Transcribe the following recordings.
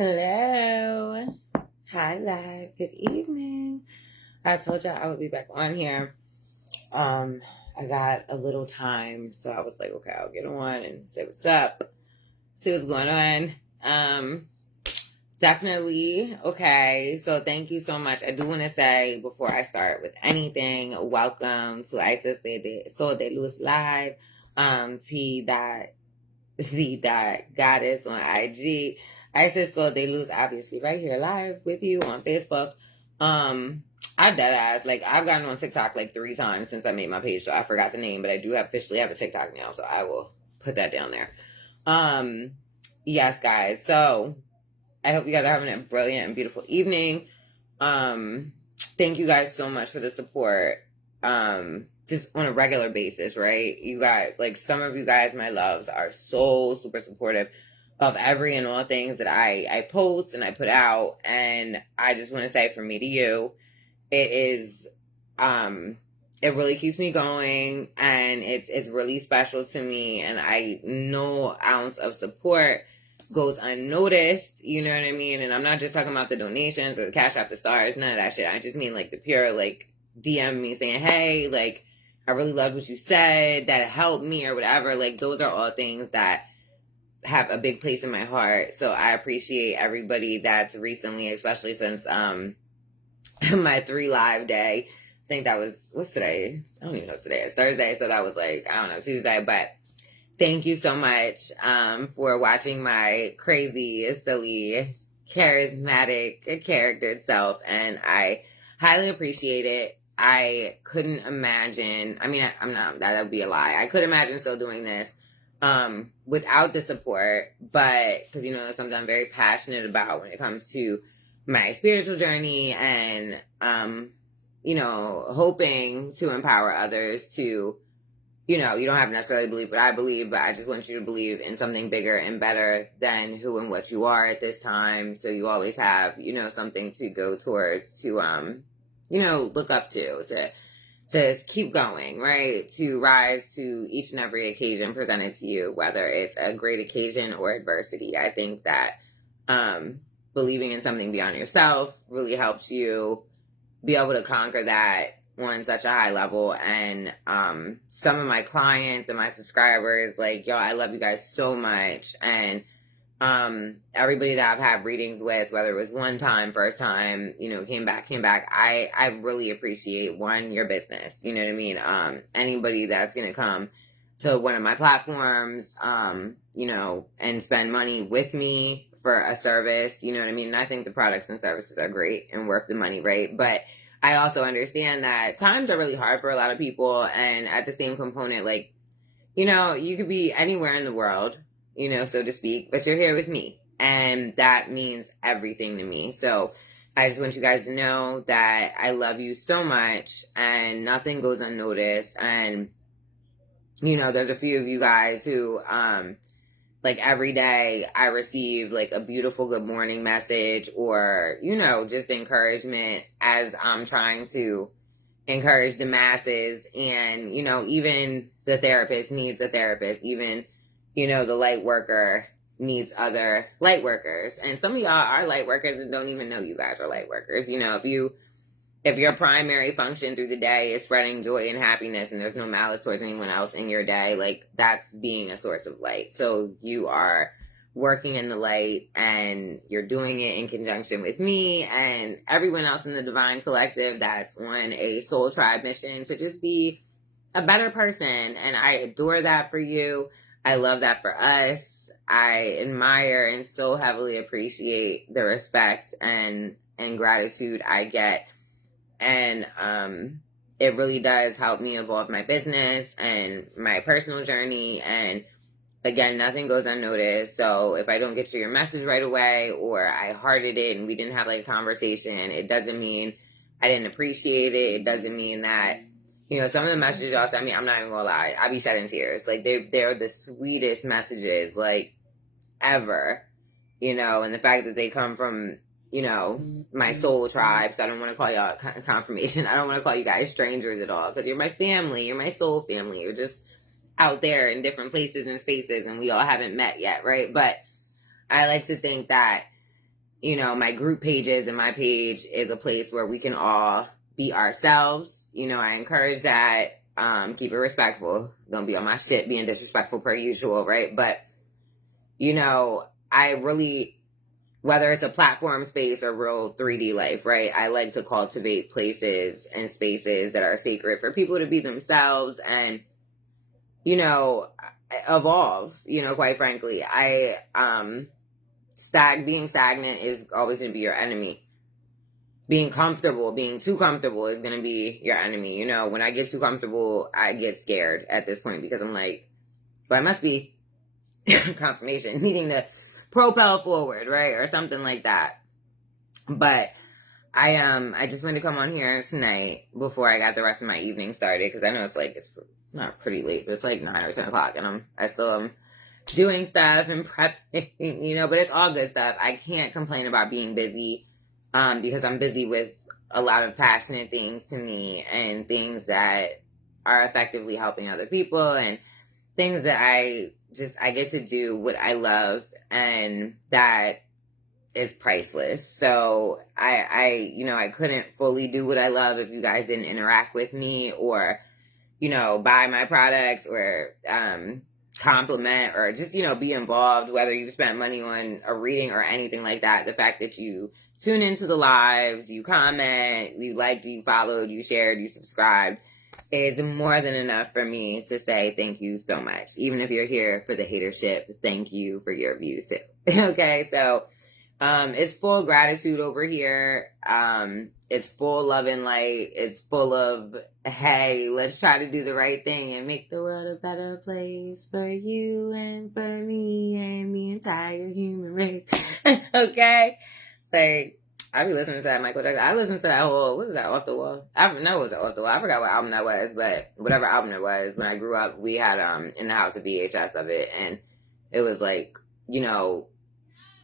Hello. Hi, live. Good evening. I told y'all I would be back on here. I got a little time, so I was like, okay, I'll get on and say what's up, see what's going on. Definitely. Okay. So thank you so much. I do want to say before I start with anything, welcome to Isis Sol de Luz Live. T that Goddess on IG. Isis Sol de Luz, obviously, right here live with you on Facebook. I dead ass. Like, I've gotten on TikTok like 3 times since I made my page, so I forgot the name, but I do officially have a TikTok now, so I will put that down there. Yes, guys. So I hope you guys are having a brilliant and beautiful evening. Thank you guys so much for the support. Just on a regular basis, right? You guys, like, some of you guys, my loves, are so super supportive of every and all things that I post and I put out. And I just want to say, from me to you, it is, it really keeps me going, and it's really special to me. And no ounce of support goes unnoticed, you know what I mean? And I'm not just talking about the donations or the Cash App, the stars, none of that shit. I just mean like the pure, like, DM me saying, hey, like, I really loved what you said, that helped me or whatever. Like, those are all things that have a big place in my heart. So I appreciate everybody that's recently, especially since my 3 live day. I think that was, what's today? I don't even know what today is. Thursday. So that was like, I don't know, Tuesday. But thank you so much for watching my crazy, silly, charismatic character self. And I highly appreciate it. I couldn't imagine, I mean, I'm not, that would be a lie. I could imagine still doing this without the support, but because, you know, it's something I'm very passionate about when it comes to my spiritual journey and, you know, hoping to empower others to, you know, you don't have to necessarily believe what I believe, but I just want you to believe in something bigger and better than who and what you are at this time. So you always have, you know, something to go towards, to, you know, look up to keep going, right? To rise to each and every occasion presented to you, whether it's a great occasion or adversity. I think that believing in something beyond yourself really helps you be able to conquer that on such a high level. And some of my clients and my subscribers, like, yo, I love you guys so much. And everybody that I've had readings with, whether it was one time, first time, you know, came back, I really appreciate, one, your business, you know what I mean? Anybody that's going to come to one of my platforms, you know, and spend money with me for a service, you know what I mean? And I think the products and services are great and worth the money, right? But I also understand that times are really hard for a lot of people. And at the same component, like, you know, you could be anywhere in the world, you know, so to speak, but you're here with me. And that means everything to me. So I just want you guys to know that I love you so much, and nothing goes unnoticed. And, you know, there's a few of you guys who, like, every day I receive like a beautiful good morning message, or, you know, just encouragement as I'm trying to encourage the masses. And, you know, even the therapist needs a therapist. Even, you know, the light worker needs other light workers. And some of y'all are light workers and don't even know you guys are light workers. You know, if your primary function through the day is spreading joy and happiness, and there's no malice towards anyone else in your day, like, that's being a source of light. So you are working in the light, and you're doing it in conjunction with me and everyone else in the Divine Collective that's on a soul tribe mission to just be a better person. And I adore that for you. I love that for us. I admire and so heavily appreciate the respect and gratitude I get. And it really does help me evolve my business and my personal journey. And again, nothing goes unnoticed. So if I don't get to your message right away, or I hearted it and we didn't have like a conversation, it doesn't mean I didn't appreciate it. It doesn't mean that, you know, some of the messages y'all send me, I'm not even gonna lie, I be shedding tears. Like, they're the sweetest messages, like, ever, you know. And the fact that they come from, you know, my soul tribe. So I don't want to call y'all confirmation. I don't want to call you guys strangers at all, because you're my family. You're my soul family. You're just out there in different places and spaces, and we all haven't met yet, right? But I like to think that you know, my group pages and my page is a place where we can all be ourselves. You know, I encourage that. Keep it respectful. Don't be on my shit being disrespectful per usual, right? But, you know, I really, whether it's a platform space or real 3D life, right? I like to cultivate places and spaces that are sacred for people to be themselves and, you know, evolve, you know, quite frankly. Being stagnant is always going to be your enemy. Being comfortable, being too comfortable is going to be your enemy. You know, when I get too comfortable, I get scared at this point because I'm like, but I must be confirmation, needing to propel forward, right? Or something like that. But I just wanted to come on here tonight before I got the rest of my evening started because I know it's not pretty late, but it's like 9 or 10 o'clock and I still am doing stuff and prepping, you know, but it's all good stuff. I can't complain about being busy because I'm busy with a lot of passionate things to me and things that are effectively helping other people and things that I get to do what I love and that is priceless. So I couldn't fully do what I love if you guys didn't interact with me or, you know, buy my products or compliment or just, you know, be involved, whether you spent money on a reading or anything like that. The fact that you tune into the lives, you comment, you liked, you followed, you shared, you subscribed is more than enough for me to say thank you so much. Even if you're here for the hatership, thank you for your views too. Okay, so it's full gratitude over here. It's full love and light. It's full of, hey, let's try to do the right thing and make the world a better place for you and for me and the entire human race. Okay? Like, I be listening to that Michael Jackson. I listened to that whole, what is that, Off the Wall? I know it was Off the Wall. I forgot what album that was, but whatever album it was, when I grew up, we had in the house a VHS of it, and it was like, you know,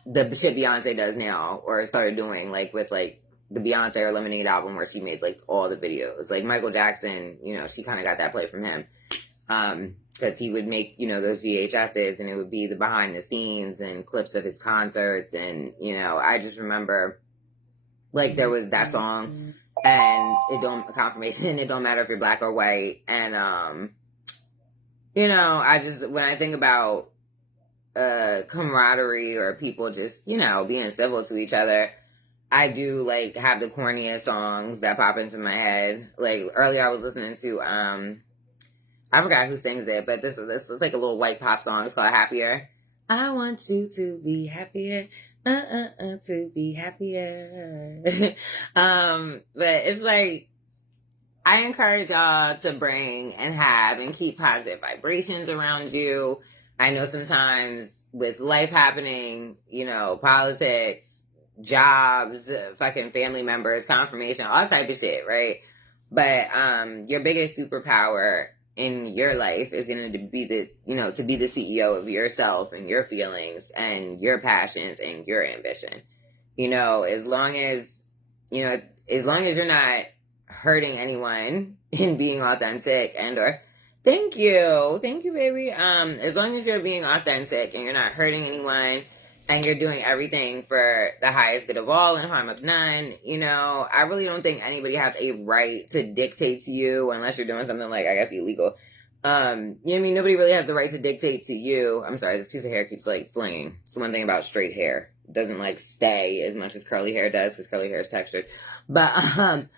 the shit Beyonce does now, or started doing, like, with, like, the Beyonce or Lemonade album where she made, like, all the videos. Like, Michael Jackson, you know, she kind of got that play from him. Because he would make, you know, those VHSs, and it would be the behind the scenes and clips of his concerts, and, you know, I just remember, like, there was that song, and confirmation, it don't matter if you're black or white, and, you know, when I think about camaraderie or people just, you know, being civil to each other, I do, like, have the corniest songs that pop into my head. Like, earlier I was listening to, I forgot who sings it, but this is like a little white pop song. It's called Happier. I want you to be happier, to be happier. But it's like, I encourage y'all to bring and have and keep positive vibrations around you. I know sometimes with life happening, you know, politics, jobs, fucking family members, confirmation, all type of shit, right? But your biggest superpower in your life is going to be to be the CEO of yourself and your feelings and your passions and your ambition. You know, as long as you're not hurting anyone in being authentic or thank you, baby. As long as you're being authentic and you're not hurting anyone and you're doing everything for the highest good of all and harm of none, you know, I really don't think anybody has a right to dictate to you unless you're doing something like, I guess, illegal. You know what I mean? Nobody really has the right to dictate to you. I'm sorry, this piece of hair keeps, like, flinging. It's one thing about straight hair. It doesn't, like, stay as much as curly hair does because curly hair is textured. But, what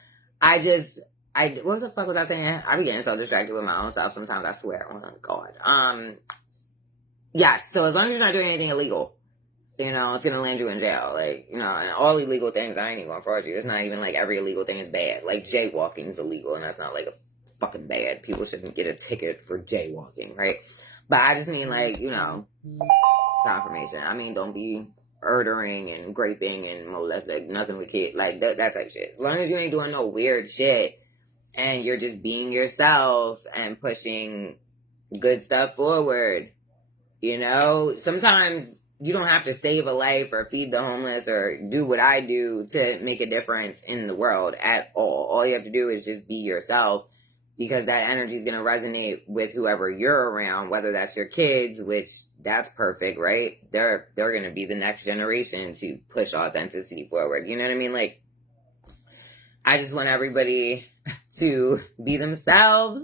the fuck was I saying? I be getting so distracted with my own stuff sometimes, I swear. Oh, my God. Yes, so as long as you're not doing anything illegal, you know, it's gonna land you in jail. Like, you know, and all illegal things, I ain't even gonna fraud you. It's not even like every illegal thing is bad. Like, jaywalking is illegal, and that's not, like, a fucking bad. People shouldn't get a ticket for jaywalking, right? But I just mean, like, you know, confirmation. I mean, don't be murdering and graping and molesting, like, nothing with kids. Like, that type of shit. As long as you ain't doing no weird shit, and you're just being yourself and pushing good stuff forward, you know, sometimes you don't have to save a life or feed the homeless or do what I do to make a difference in the world at all. All you have to do is just be yourself because that energy is going to resonate with whoever you're around, whether that's your kids, which that's perfect, right? They're going to be the next generation to push authenticity forward. You know what I mean? Like, I just want everybody to be themselves.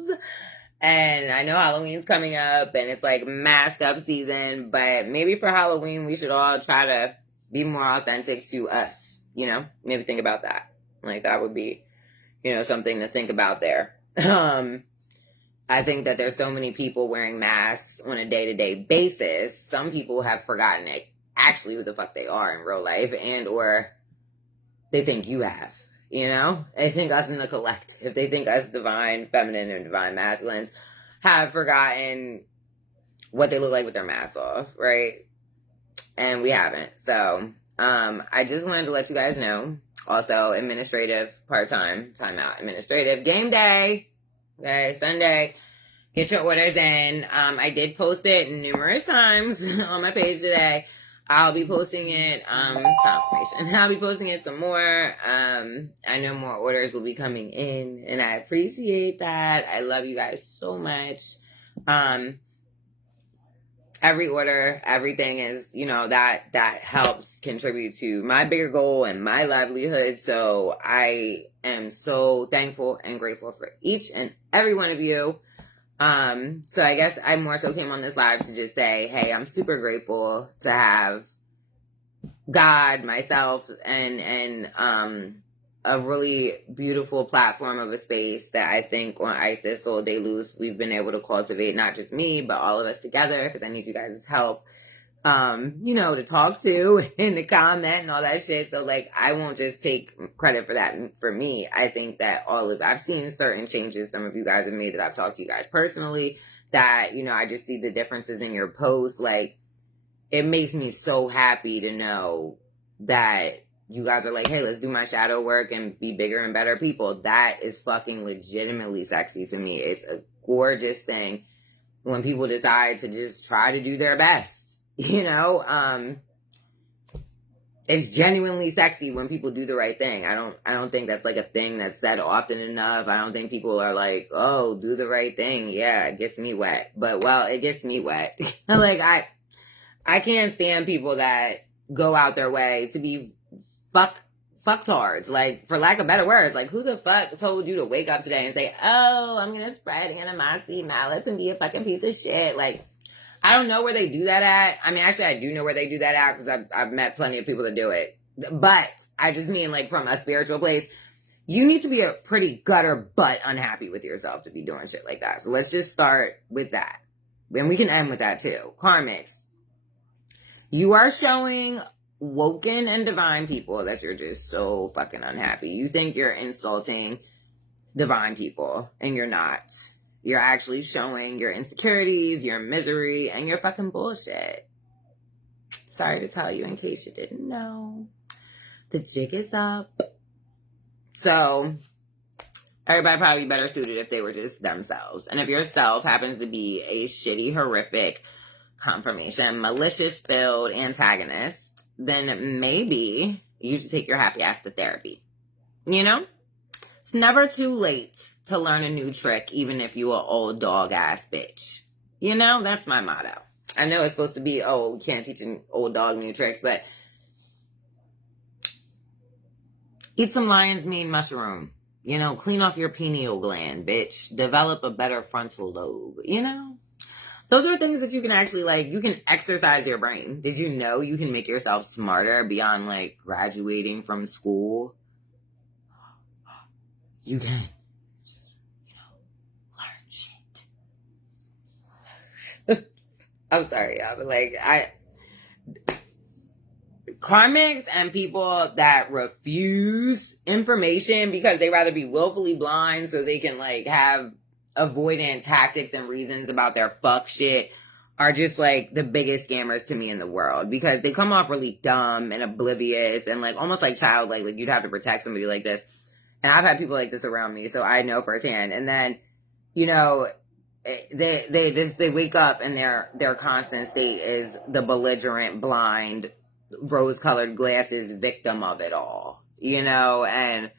And I know Halloween's coming up and it's like mask up season, but maybe for Halloween, we should all try to be more authentic to us, you know? Maybe think about that. Like, that would be, you know, something to think about there. I think that there's so many people wearing masks on a day-to-day basis. Some people have forgotten it, actually who the fuck they are in real life, and or they think you have, you know? They think us in the collective. They think us divine feminine and divine masculines have forgotten what they look like with their masks off, right? And we haven't. So, I just wanted to let you guys know. Also, administrative, part-time, timeout, administrative, game day, okay, Sunday, get your orders in. I did post it numerous times on my page today. I'll be posting it, confirmation, I'll be posting it some more. I know more orders will be coming in, and I appreciate that. I love you guys so much. Every order, everything is, you know, that helps contribute to my bigger goal and my livelihood. So I am so thankful and grateful for each and every one of you. So I guess I more so came on this live to just say, hey, I'm super grateful to have God, myself, and a really beautiful platform of a space that I think on Isis Soul Day Loose, we've been able to cultivate, not just me, but all of us together, because I need you guys' help, you know, to talk to and to comment and all that shit. So, like, I won't just take credit for that for me. I think that I've seen certain changes some of you guys have made that I've talked to you guys personally, that, you know, I just see the differences in your posts. Like, it makes me so happy to know that you guys are like, hey, let's do my shadow work and be bigger and better people. That is fucking legitimately sexy to me. It's a gorgeous thing when people decide to just try to do their best. You know, it's genuinely sexy when people do the right thing. I don't think that's like a thing that's said often enough. I don't think people are like, oh, do the right thing. Yeah, it gets me wet. But, well, it gets me wet. Like, I can't stand people that go out their way to be fucktards, like, for lack of better words. Like, who the fuck told you to wake up today and say, oh, I'm gonna spread animosity, malice, and be a fucking piece of shit? Like, I don't know where they do that at. I mean, actually, I do know where they do that at, because I've met plenty of people that do it. But I just mean, like, from a spiritual place, you need to be a pretty gutter butt unhappy with yourself to be doing shit like that. So let's just start with that. And we can end with that, too. Karmics. You are showing woken and divine people that you're just so fucking unhappy. You think you're insulting divine people, and you're not. You're actually showing your insecurities, your misery, and your fucking bullshit. Sorry to tell you in case you didn't know. The jig is up. So, everybody probably better suited if they were just themselves. And if yourself happens to be a shitty, horrific, confirmation, malicious-filled antagonist, then maybe you should take your happy ass to therapy. You know? It's never too late to learn a new trick, even if you an old dog-ass bitch. You know? That's my motto. I know it's supposed to be, oh, we can't teach an old dog new tricks, but eat some lion's mane mushroom. You know? Clean off your pineal gland, bitch. Develop a better frontal lobe. You know? Those are things that you can actually, like, you can exercise your brain. Did you know you can make yourself smarter beyond, like, graduating from school? You can just, you know, learn shit. I'm sorry, y'all, but, like, karmics and people that refuse information because they rather be willfully blind so they can, like, have avoidant tactics and reasons about their fuck shit are just, like, the biggest scammers to me in the world, because they come off really dumb and oblivious and, like, almost like childlike. Like, you'd have to protect somebody like this. And I've had people like this around me, so I know firsthand. And then, you know, they wake up and their constant state is the belligerent, blind, rose-colored glasses victim of it all, you know? And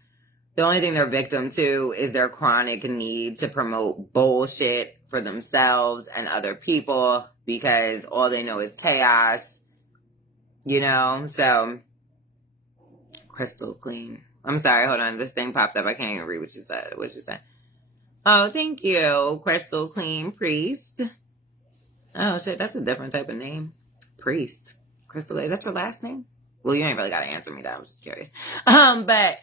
The only thing they're victim to is their chronic need to promote bullshit for themselves and other people because all they know is chaos, you know? So, crystal clean. I'm sorry, hold on. This thing popped up. I can't even read what you said. What you said? Oh, thank you, Crystal Clean Priest. Oh, shit, that's a different type of name. Priest. Crystal, is that your last name? Well, you ain't really got to answer me that. I was just curious. But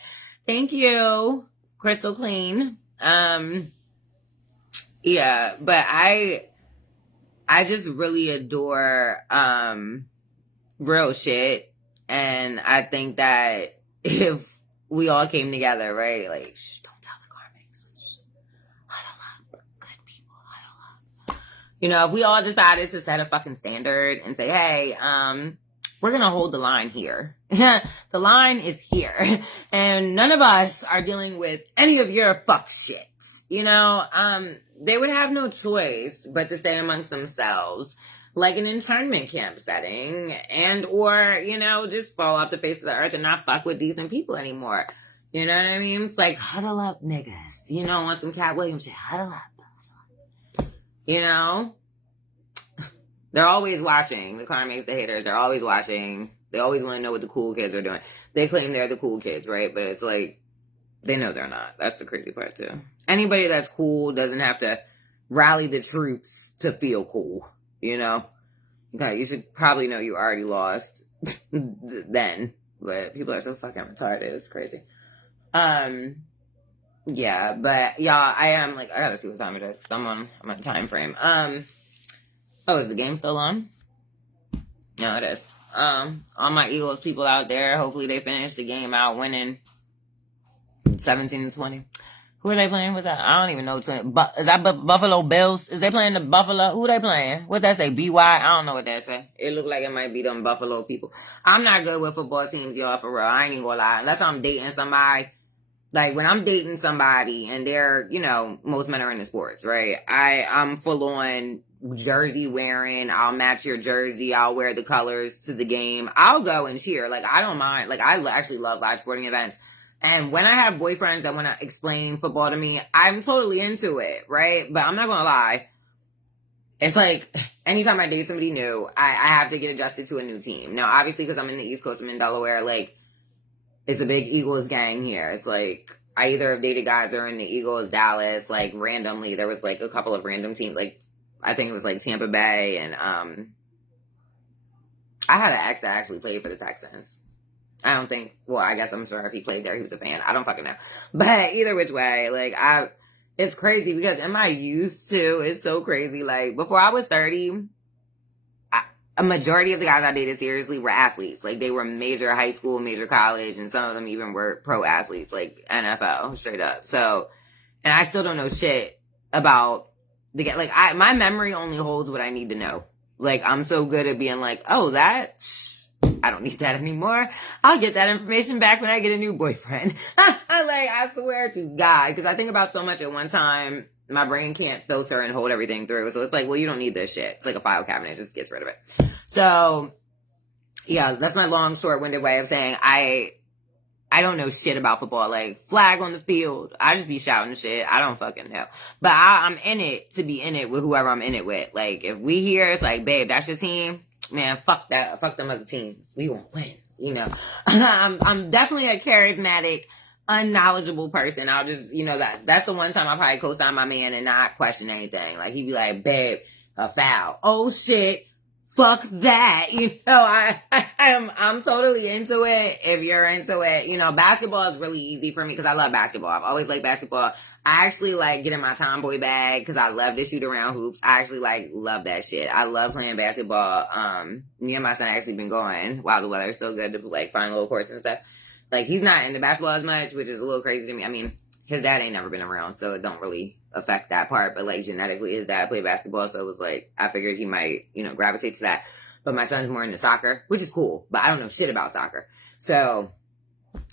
thank you, Crystal Clean. Yeah, but I just really adore real shit. And I think that if we all came together, right? Like, shh, don't tell the karmics. Shh. Huddle up. Good people, huddle up. You know, if we all decided to set a fucking standard and say, hey, we're going to hold the line here. The line is here. And none of us are dealing with any of your fuck shit. You know, they would have no choice but to stay amongst themselves, like an internment camp setting, and or, you know, just fall off the face of the earth and not fuck with decent people anymore. You know what I mean? It's like, huddle up, niggas. You know, want some Cat Williams shit. Huddle up. You know? They're always watching. The karmics, the haters, they're always watching. They always want to know what the cool kids are doing. They claim they're the cool kids, right? But it's like, they know they're not. That's the crazy part, too. Anybody that's cool doesn't have to rally the troops to feel cool, you know? Okay, you should probably know you already lost then. But people are so fucking retarded. It's crazy. Yeah, but y'all, I am like, I gotta see what time it is because I'm on a time frame. Oh, is the game still on? No, it is. All my Eagles people out there, hopefully they finish the game out winning 17-20. Who are they playing? What's that? I don't even know. Is that Buffalo Bills? Is they playing the Buffalo? Who they playing? What's that say? BY? I don't know what that say. It look like it might be them Buffalo people. I'm not good with football teams, y'all, for real. I ain't even gonna lie. Unless I'm dating somebody. Like, when I'm dating somebody and they're, you know, most men are into sports, right? I'm full on jersey wearing. I'll match your jersey. I'll wear the colors to the game. I'll go and cheer. Like, I don't mind. Like, I actually love live sporting events. And when I have boyfriends that want to explain football to me, I'm totally into it, right? But I'm not going to lie. It's like, anytime I date somebody new, I have to get adjusted to a new team. Now, obviously, because I'm in the East Coast, I'm in Delaware, like, it's a big Eagles gang here. It's like, I either have dated guys that are in the Eagles, Dallas, like, randomly. There was, like, a couple of random teams. Like, I think it was, like, Tampa Bay. And I had an ex that actually played for the Texans. I don't think, well, I guess I'm sure if he played there, he was a fan. I don't fucking know. But either which way, like, it's crazy because in my youth, too, it's so crazy. Like, before I was 30, a majority of the guys I dated seriously were athletes. Like, they were major high school, major college, and some of them even were pro athletes, like NFL, straight up. So, and I still don't know shit about like, my memory only holds what I need to know. Like, I'm so good at being like, oh, I don't need that anymore. I'll get that information back when I get a new boyfriend. Like, I swear to God, because I think about so much at one time, my brain can't filter and hold everything through. So it's like, well, you don't need this shit. It's like a file cabinet. It just gets rid of it. So, yeah, that's my long, short-winded way of saying I don't know shit about football. Like, flag on the field. I just be shouting shit. I don't fucking know. But I'm in it to be in it with whoever I'm in it with. Like, if we hear it's like, babe, that's your team. Man, fuck that. Fuck them other teams. We won't win. You know, I'm definitely a charismatic, unknowledgeable person. I'll just, you know, that's the one time I probably co-sign my man and not question anything. Like, he'd be like, babe, a foul. Oh shit. Fuck that. You know, I'm totally into it. If you're into it, you know, basketball is really easy for me because I love basketball. I've always liked basketball. I actually like getting my tomboy bag because I love to shoot around hoops. I actually love that shit. I love playing basketball. Me and my son actually been going while the weather's still good to like find little courts and stuff. Like, he's not into basketball as much, which is a little crazy to me. I mean, his dad ain't never been around, so it don't really affect that part. But like, genetically, his dad played basketball, so it was like, I figured he might, you know, gravitate to that. But my son's more into soccer, which is cool, but I don't know shit about soccer. So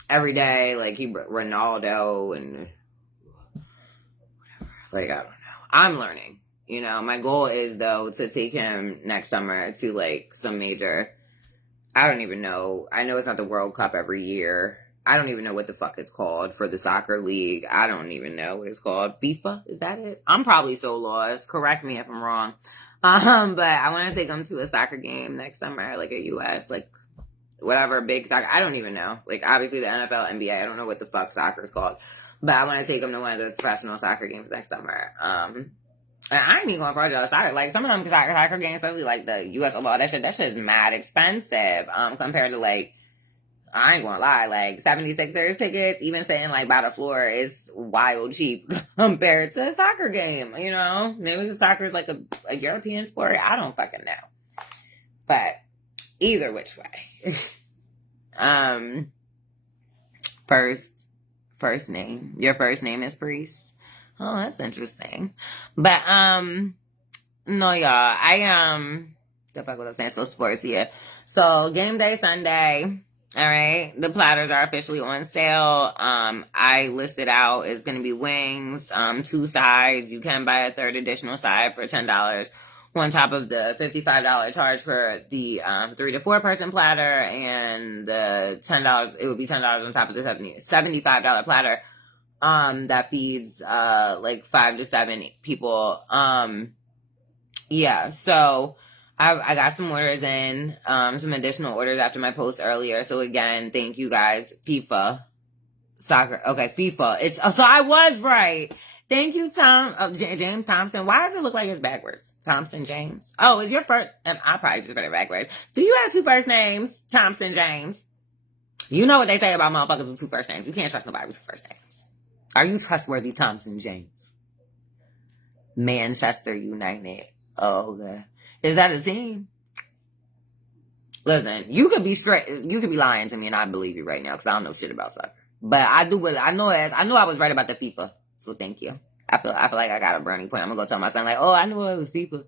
every day, like, he Ronaldo and like, I don't know. I'm learning. You know, my goal is, though, to take him next summer to, like, some major, I don't even know. I know it's not the World Cup every year. I don't even know what the fuck it's called for the soccer league. I don't even know what it's called. FIFA? Is that it? I'm probably so lost. Correct me if I'm wrong. But I want to take them to a soccer game next summer, like a U.S., like whatever, big soccer. I don't even know. Like, obviously the NFL, NBA, I don't know what the fuck soccer is called. But I want to take them to one of those professional soccer games next summer. And I ain't even going for y'all soccer. Like, some of them soccer games, especially like the U.S. football, that shit is mad expensive compared to like, I ain't gonna lie, like 76ers tickets, even saying like by the floor is wild cheap compared to a soccer game, you know? Maybe soccer is like a European sport. I don't fucking know. But either which way. First name. Your first name is Priest? Oh, that's interesting. But no, y'all. The fuck was I saying? So sports, yeah. So game day Sunday. All right, the platters are officially on sale. I listed out it's going to be wings, 2 sides. You can buy a third additional side for $10 on top of the $55 charge for the 3 to 4 person platter, and the $10. It would be $10 on top of the $75 platter. That feeds like 5 to 7 people. Yeah, so I got some orders in, some additional orders after my post earlier. So again, thank you guys. FIFA. Soccer. Okay, FIFA. So I was right. Thank you, James Thompson. Why does it look like it's backwards? Thompson James. Oh, is your first, I probably just read it backwards. Do you have 2 first names? Thompson James. You know what they say about motherfuckers with 2 first names. You can't trust nobody with 2 first names. Are you trustworthy, Thompson James? Manchester United. Oh, okay. Is that a team? Listen, you could be lying to me and I believe you right now because I don't know shit about soccer. But I know I was right about the FIFA. So thank you. I feel like I got a brownie point. I'm gonna go tell my son like, oh, I knew it was FIFA.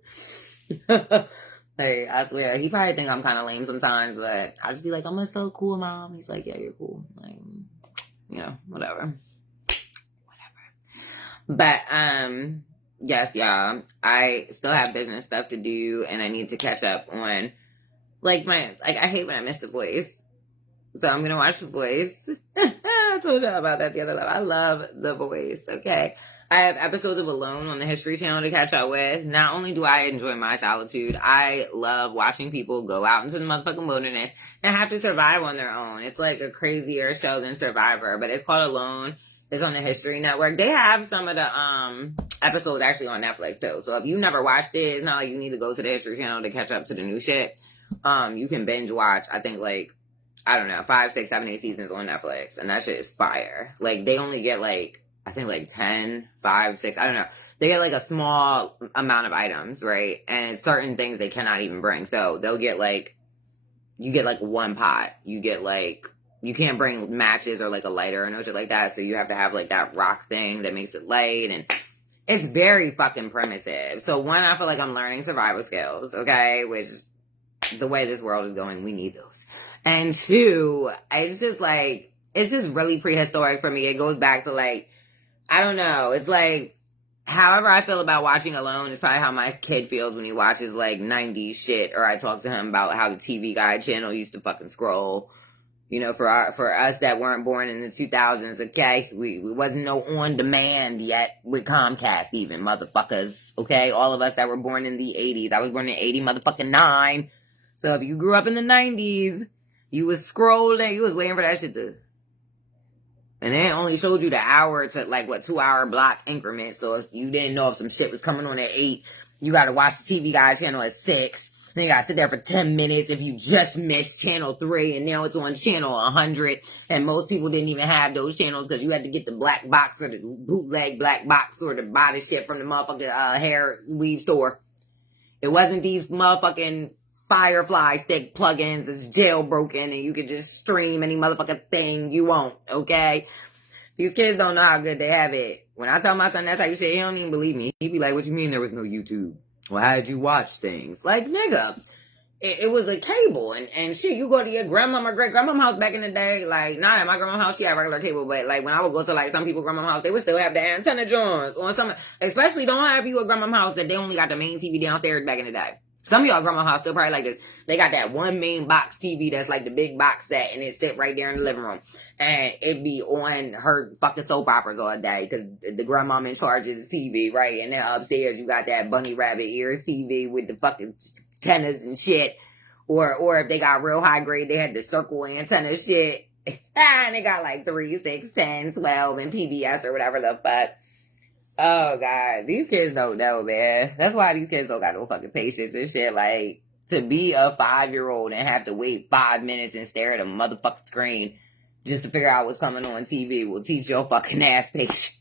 Hey, I swear, he probably think I'm kind of lame sometimes, but I just be like, I'm so cool, Mom. He's like, yeah, you're cool. Like, you know, whatever. But yes, y'all, I still have business stuff to do, and I need to catch up on, I hate when I miss The Voice. So I'm going to watch The Voice. I told y'all about that the other time. I love The Voice, okay? I have episodes of Alone on the History Channel to catch up with. Not only do I enjoy my solitude, I love watching people go out into the motherfucking wilderness and have to survive on their own. It's like a crazier show than Survivor, but it's called Alone. It's on the History Network. They have some of the episodes actually on Netflix too. So if you never watched it, it's not like you need to go to the History Channel to catch up to the new shit. You can binge watch, I think 5, 6, 7, 8 seasons on Netflix. And that shit is fire. Like, they only get I think 10, 5, 6, I don't know. They get a small amount of items, right? And it's certain things they cannot even bring. So they'll get you get 1 pot. You get you can't bring matches or a lighter or no shit like that. So you have to have that rock thing that makes it light. And it's very fucking primitive. So 1, I feel like I'm learning survival skills, okay? Which, the way this world is going, we need those. And 2, it's just really prehistoric for me. It goes back to I don't know. It's however I feel about watching Alone is probably how my kid feels when he watches 90s shit. Or I talk to him about how the TV Guide channel used to fucking scroll. You know, for us that weren't born in the 2000s, okay? We wasn't no on demand yet with Comcast even, motherfuckers, okay? All of us that were born in the 80s. I was born in 80 motherfucking 9. So if you grew up in the 90s, you was scrolling, you was waiting for that shit to... And then it only showed you the hour to 2-hour block increments. So if you didn't know if some shit was coming on at 8, you gotta watch the TV Guide channel at 6. Then you gotta sit there for 10 minutes if you just missed channel 3, and now it's on channel 100. And most people didn't even have those channels because you had to get the black box or the bootleg black box or the body shit from the motherfucking hair weave store. It wasn't these motherfucking Firefly stick plugins that's jailbroken and you could just stream any motherfucking thing you want, okay? These kids don't know how good they have it. When I tell my son that type of shit, he don't even believe me. He be like, what you mean there was no YouTube? Well, how did you watch things? Nigga, it was a cable. And shit, you go to your grandmama, great-grandmama house back in the day, not at my grandma's house, she had regular cable, but when I would go to some people's grandma's house, they would still have the antenna joints on some, especially don't have you a grandma's house that they only got the main TV downstairs back in the day. Some of y'all grandma house still probably like this. They got that one main box TV that's like the big box set, and it sit right there in the living room. And it be on her fucking soap operas all day, because the grandmom in charge of the TV, right? And then upstairs you got that bunny rabbit ears TV with the fucking antennas and shit. Or if they got real high grade, they had the circle antenna shit. And they got like 3, 6, 10, 12, and PBS or whatever the fuck. Oh, God. These kids don't know, man. That's why these kids don't got no fucking patience and shit. Like, to be a 5-year-old and have to wait 5 minutes and stare at a motherfucking screen just to figure out what's coming on TV will teach your fucking ass patience.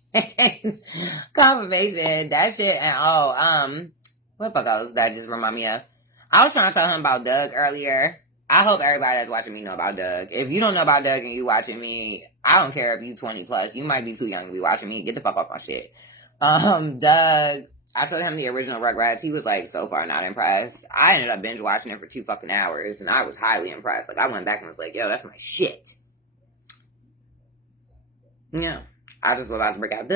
Confirmation, that shit. And, what the fuck else that just remind me of? I was trying to tell him about Doug earlier. I hope everybody that's watching me know about Doug. If you don't know about Doug and you watching me, I don't care if you 20 plus. You might be too young to be watching me. Get the fuck off my shit. Doug, I showed him the original Rugrats. He was like so far not impressed. I ended up binge watching it for 2 fucking hours, and I was highly impressed. Like, I went back and was like, yo, that's my shit. Yeah. I just was about to break out.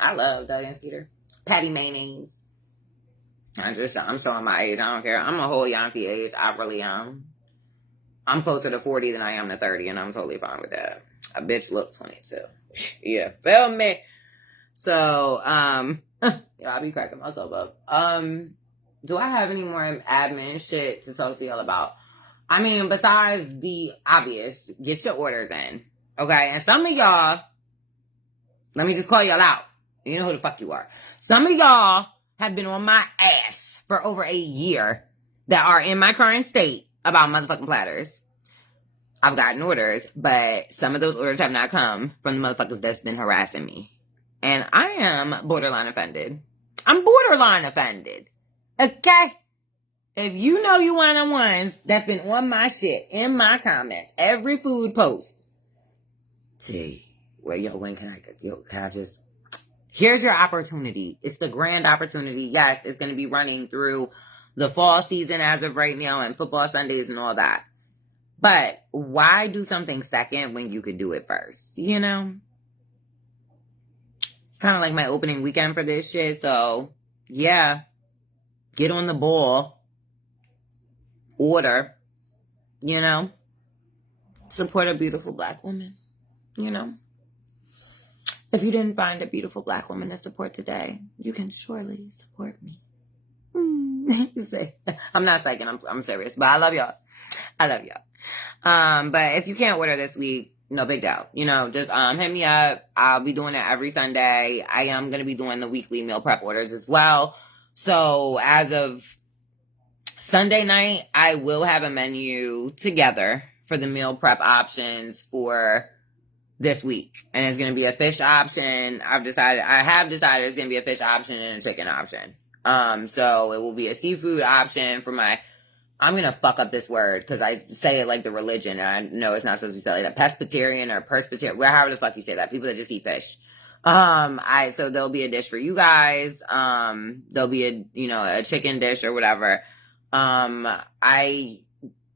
I love Doug and Skeeter. Patty Mayonnaise. I'm showing my age. I don't care. I'm a whole Yancy age. I really am. I'm closer to 40 than I am to 30, and I'm totally fine with that. A bitch looks 22. Yeah, feel me? So, yeah, I'll be cracking myself up. Do I have any more admin shit to talk to y'all about? I mean, besides the obvious, get your orders in. Okay? And some of y'all, let me just call y'all out. You know who the fuck you are. Some of y'all have been on my ass for over a year that are in my current state about motherfucking platters. I've gotten orders, but some of those orders have not come from the motherfuckers that's been harassing me. And I am borderline offended. I'm borderline offended. Okay? If you know you one of the ones that's been on my shit, in my comments, every food post. Gee, well, yo, when can I just... Here's your opportunity. It's the grand opportunity. Yes, it's going to be running through the fall season as of right now and football Sundays and all that. But why do something second when you could do it first? You know? It's kind of like my opening weekend for this shit. So, yeah. Get on the ball. Order. You know? Support a beautiful black woman. You know? If you didn't find a beautiful black woman to support today, you can surely support me. I'm not psyching. I'm serious. But I love y'all. I love y'all. But if you can't order this week, no big deal. You know, just hit me up. I'll be doing it every Sunday. I am going to be doing the weekly meal prep orders as well. So as of Sunday night, I will have a menu together for the meal prep options for this week. And it's going to be a fish option. I have decided it's going to be a fish option and a chicken option. So it will be a seafood option for my, I'm going to fuck up this word because I say it like the religion. And I know it's not supposed to be said like that. Pescatarian or perspatarian, however the fuck you say that. People that just eat fish. So there'll be a dish for you guys. There'll be a chicken dish or whatever. I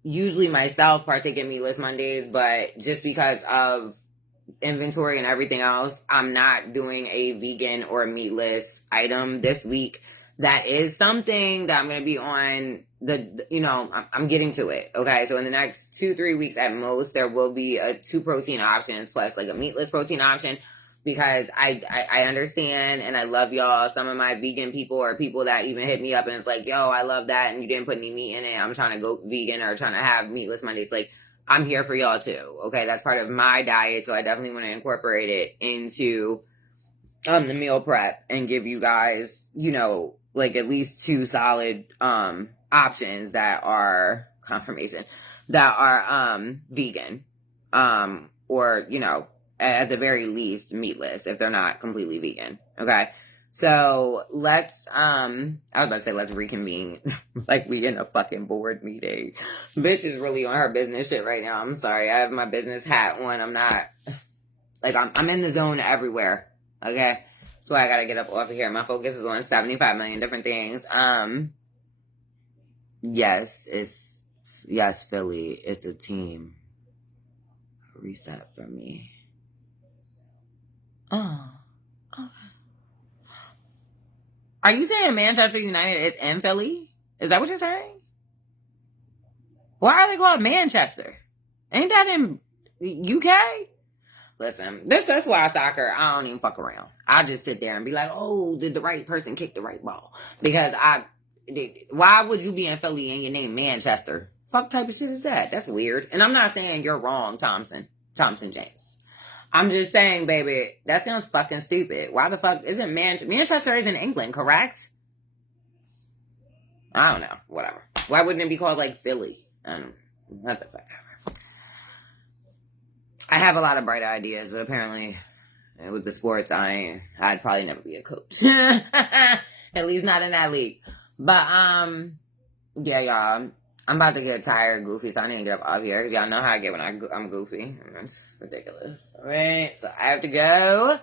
usually myself partake in Meatless Mondays, but just because of inventory and everything else, I'm not doing a vegan or meatless item this week. That is something that I'm going to be on I'm getting to it. Okay. So in the next 2-3 weeks at most, there will be 2 protein options plus like a meatless protein option, because I understand and I love y'all. Some of my vegan people or people that even hit me up and it's like, yo, I love that. And you didn't put any meat in it. I'm trying to go vegan or trying to have meatless Mondays. Like, I'm here for y'all too. Okay. That's part of my diet. So I definitely want to incorporate it into, the meal prep and give you guys, like at least 2 solid, options that are confirmation that are, vegan, or, at the very least meatless if they're not completely vegan. Okay. So let's, I was about to say let's reconvene like we in a fucking board meeting. Bitch is really on her business shit right now. I'm sorry. I have my business hat on. I'm not, like, I'm in the zone everywhere. Okay. That's why I gotta get up off of here. My focus is on 75 million different things. Yes, Philly. It's a team. Reset for me. Oh, okay. Are you saying Manchester United is in Philly? Is that what you're saying? Why are they called Manchester? Ain't that in UK? Listen, that's why soccer, I don't even fuck around. I just sit there and be like, oh, did the right person kick the right ball? Because why would you be in Philly and your name Manchester? Fuck type of shit is that? That's weird. And I'm not saying you're wrong, Thompson James. I'm just saying, baby, that sounds fucking stupid. Why the fuck isn't Manchester is in England, correct? I don't know. Whatever. Why wouldn't it be called like Philly? What the fuck ever. I have a lot of bright ideas, but apparently with the sports, I'd probably never be a coach. At least not in that league. But yeah, y'all. I'm about to get tired, goofy, so I need to get up off here, because y'all know how I get when I'm goofy. It's ridiculous. Alright, so I have to go.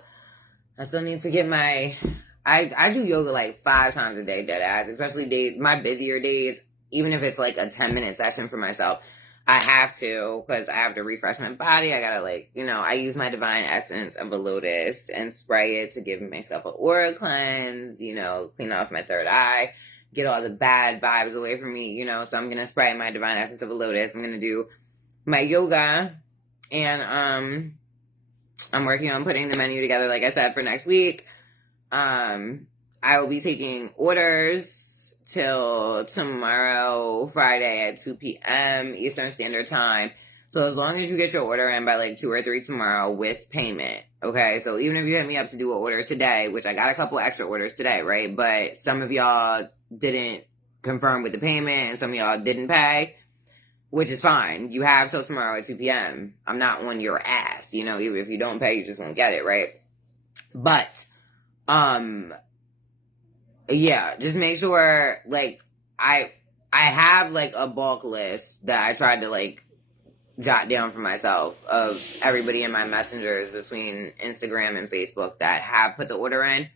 I still need to get my... I do yoga like 5 times a day, deadass, especially my busier days, even if it's like a 10-minute session for myself. I have to, because I have to refresh my body. I gotta I use my divine essence of a lotus and spray it to give myself an aura cleanse, clean off my third eye, get all the bad vibes away from me, so I'm gonna spray my divine essence of a lotus. I'm gonna do my yoga, and I'm working on putting the menu together, like I said, for next week. I will be taking orders till tomorrow, Friday at 2 p.m. Eastern Standard Time. So as long as you get your order in by like 2 or 3 tomorrow with payment, okay? So even if you hit me up to do an order today, which I got a couple extra orders today, right? But some of y'all didn't confirm with the payment and some of y'all didn't pay, which is fine. You have till tomorrow at 2 p.m. I'm not on your ass, even if you don't pay, you just won't get it, right? But, yeah, just make sure, I have, a bulk list that I tried to, jot down for myself of everybody in my messengers between Instagram and Facebook that have put the order in.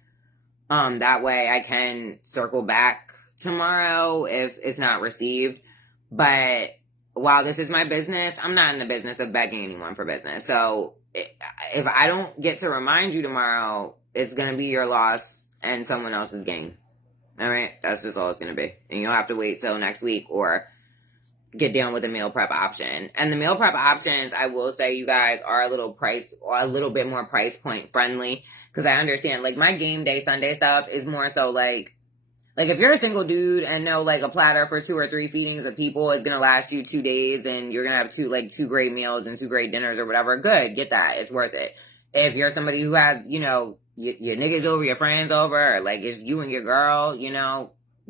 That way I can circle back tomorrow if it's not received. But while this is my business, I'm not in the business of begging anyone for business. So if I don't get to remind you tomorrow, it's going to be your loss and someone else's gain. All right? That's just all it's going to be. And you'll have to wait till next week or get down with the meal prep option. And the meal prep options, I will say, you guys, are a little bit more price point friendly. Because I understand, my game day Sunday stuff is more so if you're a single dude and know a platter for 2 or 3 feedings of people is going to last you 2 days and you're going to have 2 great meals and 2 great dinners or whatever, good, get that. It's worth it. If you're somebody who has, your niggas over, your friends over, or it's you and your girl,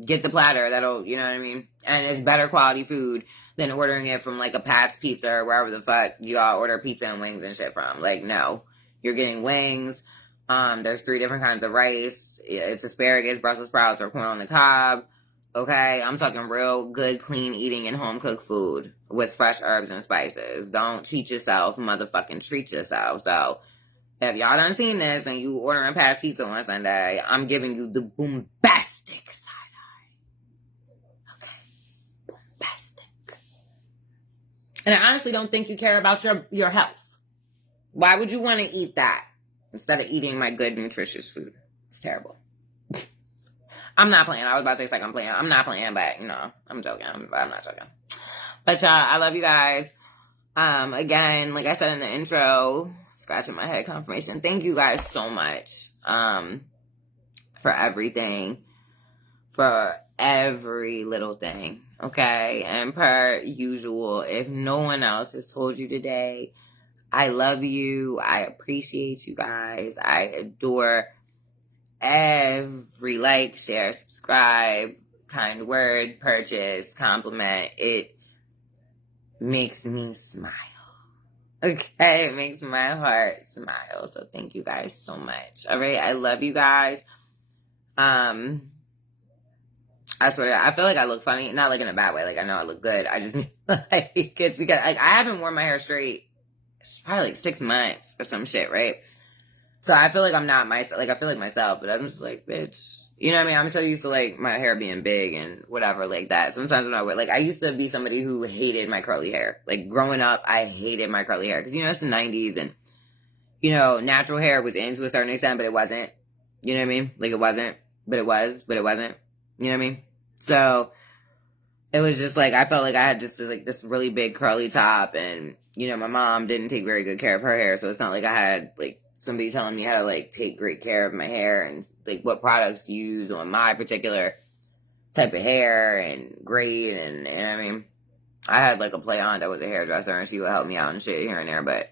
get the platter. That'll, you know what I mean? And it's better quality food than ordering it from a Pat's Pizza or wherever the fuck you all order pizza and wings and shit from. No. You're getting wings. There's 3 different kinds of rice. It's asparagus, Brussels sprouts, or corn on the cob. Okay? I'm talking real good, clean eating and home cooked food with fresh herbs and spices. Don't cheat yourself, motherfucking treat yourself. So, if y'all done seen this and you ordering Pat's Pizza on Sunday, I'm giving you the bombastic side eye. Okay? Bombastic. And I honestly don't think you care about your health. Why would you want to eat that instead of eating my good, nutritious food? It's terrible. I'm not playing. I was about to say I'm playing. I'm not playing, but, I'm joking. I'm not joking. But, I love you guys. Again, like I said in the intro, scratching my head confirmation. Thank you guys so much for everything. For every little thing. Okay? And per usual, if no one else has told you today, I love you. I appreciate you guys. I adore every share, subscribe, kind word, purchase, compliment. It makes me smile. Okay? It makes my heart smile. So thank you guys so much. All right? I love you guys. I swear to God, I feel like I look funny. Not in a bad way. I know I look good. I just mean it's because I haven't worn my hair straight. It's probably 6 months or some shit, right? So I feel like I'm not myself. I feel like myself, but I'm just bitch. You know what I mean? I'm so used to my hair being big and whatever that. Sometimes when I wear, I used to be somebody who hated my curly hair. Growing up, I hated my curly hair. Because, it's the 90s and, natural hair was in to a certain extent, but it wasn't. You know what I mean? It wasn't. but it wasn't. You know what I mean? So it was just like, I felt like I had just like this really big curly top, and, you know, my mom didn't take very good care of her hair, so it's not like I had like somebody telling me how to like take great care of my hair and like what products to use on my particular type of hair and grade, and you know what I mean? I had like a play aunt that was a hairdresser, and she would help me out and shit here and there, but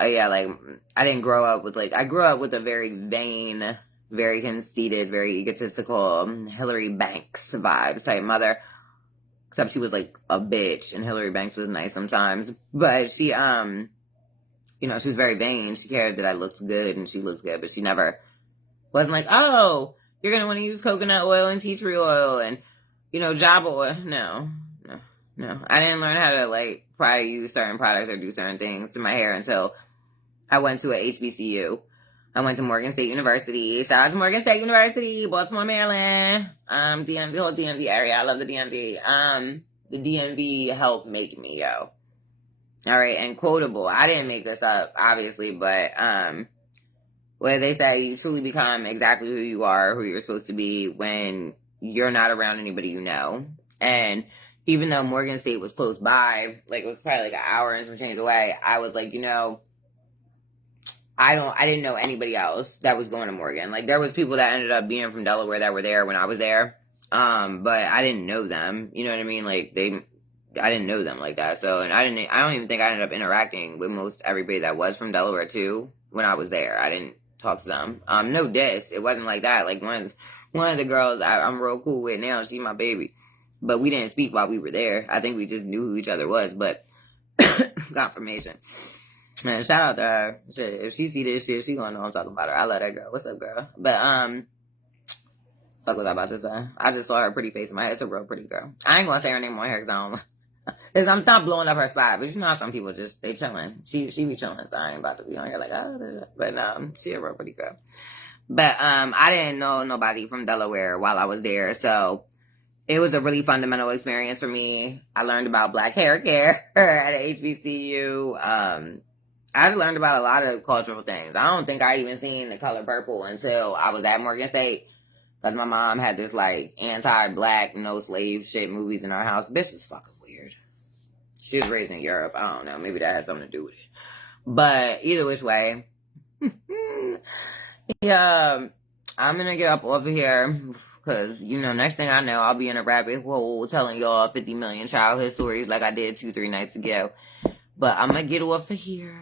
yeah, like, I didn't grow up with like, I grew up with a very vain, very conceited, very egotistical, Hillary Banks vibes type mother. Except she was like a bitch, and Hillary Banks was nice sometimes. But she, you know, she was very vain. She cared that I looked good, and she looks good, but she never wasn't like, oh, you're going to want to use coconut oil and tea tree oil and, you know, job oil. No. I didn't learn how to like try to use certain products or do certain things to my hair until I went to a HBCU. I went to Morgan State University. Shout out to Morgan State University, Baltimore, Maryland. DMV, the whole DMV area. I love the DMV. The DMV helped make me, yo. All right, and quotable. I didn't make this up, obviously, but where they say you truly become exactly who you are, who you're supposed to be when you're not around anybody you know. And even though Morgan State was close by, like it was probably like an hour and some change away, I was like, you know, I didn't know anybody else that was going to Morgan. Like, there was people that ended up being from Delaware that were there when I was there. But I didn't know them. You know what I mean? Like, I didn't know them like that. So, and I don't even think I ended up interacting with most everybody that was from Delaware too when I was there. I didn't talk to them. No diss. It wasn't like that. Like, one of the girls I'm real cool with now, she's my baby. But we didn't speak while we were there. I think we just knew who each other was, but confirmation. Man, shout out to her. Shit, if she see this shit, she gonna know I'm talking about her. I love that girl. What's up, girl? But, fuck was I about to say? I just saw her pretty face in my head. It's a real pretty girl. I ain't gonna say her name on here because I don't... I'm not blowing up her spot, but you know how some people just, they chilling. She be chilling, so I ain't about to be on here like, oh, but, she a real pretty girl. But, I didn't know nobody from Delaware while I was there, so it was a really fundamental experience for me. I learned about black hair care at HBCU. I learned about a lot of cultural things. I don't think I even seen The Color Purple until I was at Morgan State. Because my mom had this, like, anti-black, no-slave shit movies in our house. Bitch was fucking weird. She was raised in Europe. I don't know. Maybe that had something to do with it. But either which way. Yeah, I'm going to get up over here. Because, you know, next thing I know, I'll be in a rabbit hole telling y'all 50 million childhood stories like I did 2-3 nights ago. But I'm going to get off of here.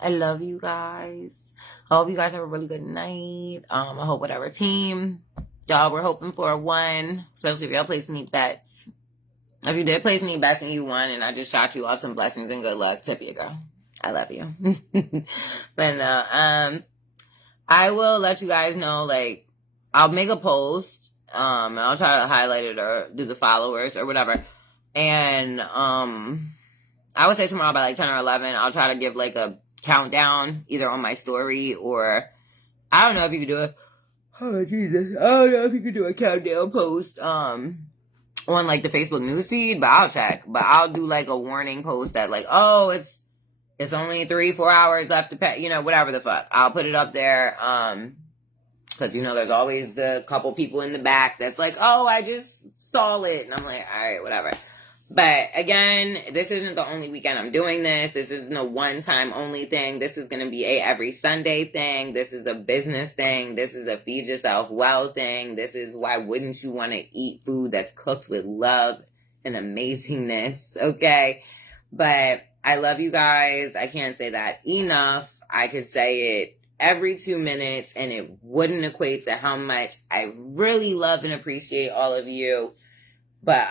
I love you guys. I hope you guys have a really good night. I hope whatever team y'all were hoping for won, especially if y'all placed any bets. If you did place any bets and you won, and I just shot you off some blessings and good luck, tip you, girl. I love you. But I will let you guys know, like, I'll make a post, and I'll try to highlight it or do the followers or whatever. And I would say tomorrow by like 10 or 11, I'll try to give like a countdown either on my story or I don't know if you could do it. Oh Jesus! I don't know if you could do a countdown post on like the Facebook news feed, but I'll check. But I'll do like a warning post that like, oh, it's only 3-4 hours left to pay, you know, whatever the fuck. I'll put it up there. Because you know, there's always the couple people in the back that's like, oh, I just saw it, and I'm like, all right, whatever. But again, this isn't the only weekend I'm doing this. This isn't a one-time only thing. This is going to be a every Sunday thing. This is a business thing. This is a feed yourself well thing. This is why wouldn't you want to eat food that's cooked with love and amazingness, okay? But I love you guys. I can't say that enough. I could say it every 2 minutes and it wouldn't equate to how much I really love and appreciate all of you. But,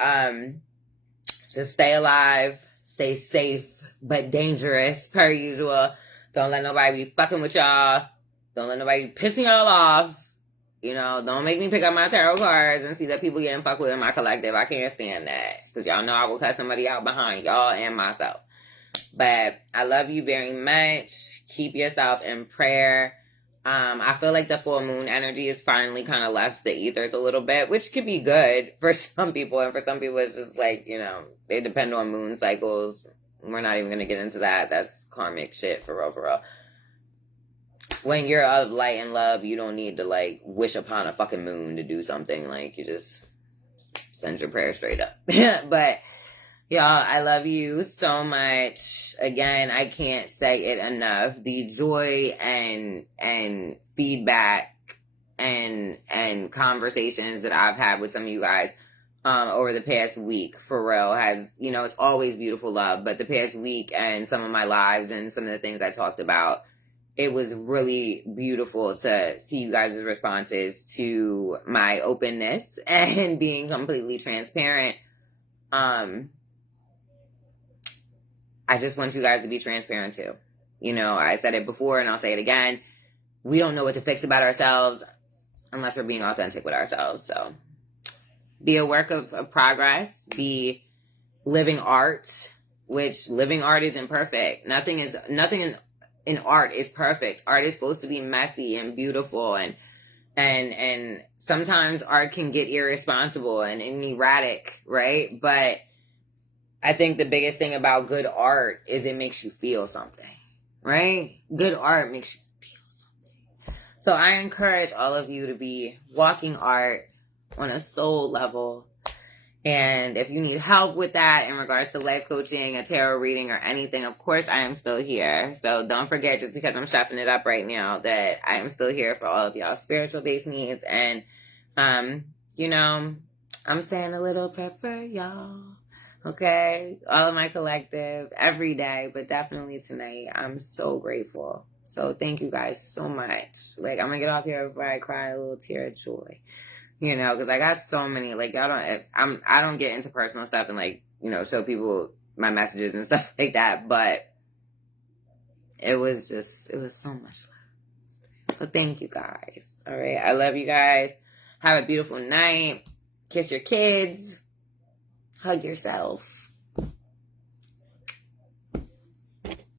just stay alive, stay safe, but dangerous, per usual. Don't let nobody be fucking with y'all. Don't let nobody be pissing y'all off. You know, don't make me pick up my tarot cards and see that people getting fucked with in my collective. I can't stand that. Because y'all know I will cut somebody out behind y'all and myself. But I love you very much. Keep yourself in prayer. I feel like the full moon energy has finally kind of left the ethers a little bit, which could be good for some people. And for some people, it's just like, you know, they depend on moon cycles. We're not even going to get into that. That's karmic shit for real, for real. when you're of light and love, you don't need to, like, wish upon a fucking moon to do something. Like, you just send your prayer straight up. But, y'all, I love you so much. Again, I can't say it enough. The joy and feedback and conversations that I've had with some of you guys over the past week, for real, has, you know, it's always beautiful love, but the past week and some of my lives and some of the things I talked about, it was really beautiful to see you guys' responses to my openness and being completely transparent. I just want you guys to be transparent too. You know, I said it before and I'll say it again. We don't know what to fix about ourselves unless we're being authentic with ourselves. So be a work of progress. Be living art, which living art isn't perfect. Nothing in art is perfect. Art is supposed to be messy and beautiful, and sometimes art can get irresponsible and erratic, right? But I think the biggest thing about good art is it makes you feel something, right? Good art makes you feel something. So I encourage all of you to be walking art on a soul level. And if you need help with that in regards to life coaching, a tarot reading, or anything, of course, I am still here. So don't forget, just because I'm chefing it up right now, that I am still here for all of y'all spiritual-based needs. And, you know, I'm saying a little prayer for y'all. Okay? All of my collective, every day, but definitely tonight. I'm so grateful. So thank you guys so much. Like, I'm going to get off here before I cry a little tear of joy. You know, because I got so many, like, I don't get into personal stuff and, like, you know, show people my messages and stuff like that, but it was so much love. So thank you guys. All right. I love you guys. Have a beautiful night. Kiss your kids. Hug yourself.